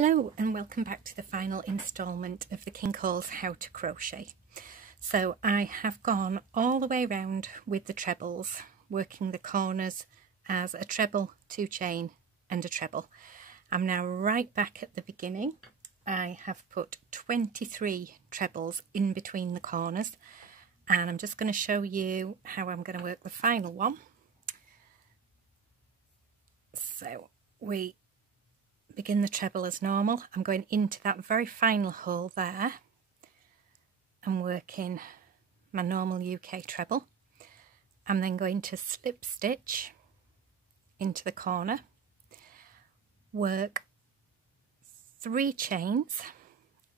Hello and welcome back to the final instalment of the King Cole's How to Crochet. So I have gone all the way around with the trebles, working the corners as a treble, 2 chain and a treble. I'm now right back at the beginning. I have put 23 trebles in between the corners and I'm just going to show you how I'm going to work the final one. So we begin the treble as normal. I'm going into that very final hole there and working my normal UK treble. I'm then going to slip stitch into the corner, work 3 chains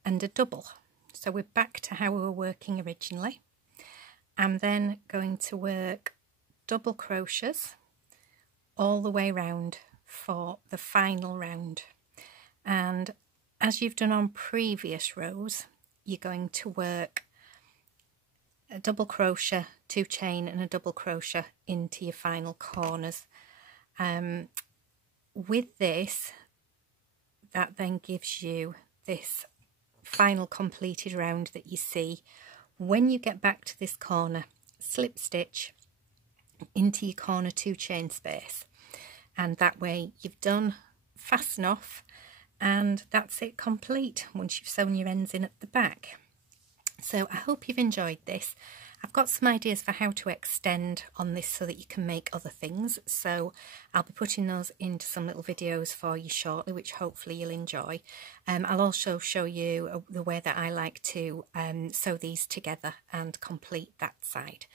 and a double. So we're back to how we were working originally. I'm then going to work double crochets all the way round for the final round, and as you've done on previous rows, you're going to work a double crochet, 2 chain and a double crochet into your final corners. With this, that then gives you this final completed round that you see. When you get back to this corner, slip stitch into your corner 2 chain space. And that way you've done fasten off and that's it complete once you've sewn your ends in at the back. So I hope you've enjoyed this. I've got some ideas for how to extend on this so that you can make other things. So I'll be putting those into some little videos for you shortly, which hopefully you'll enjoy. I'll also show you the way that I like to sew these together and complete that side.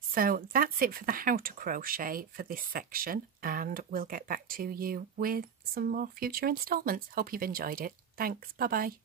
So that's it for the how to crochet for this section, and we'll get back to you with some more future installments. Hope you've enjoyed it. Thanks. Bye bye.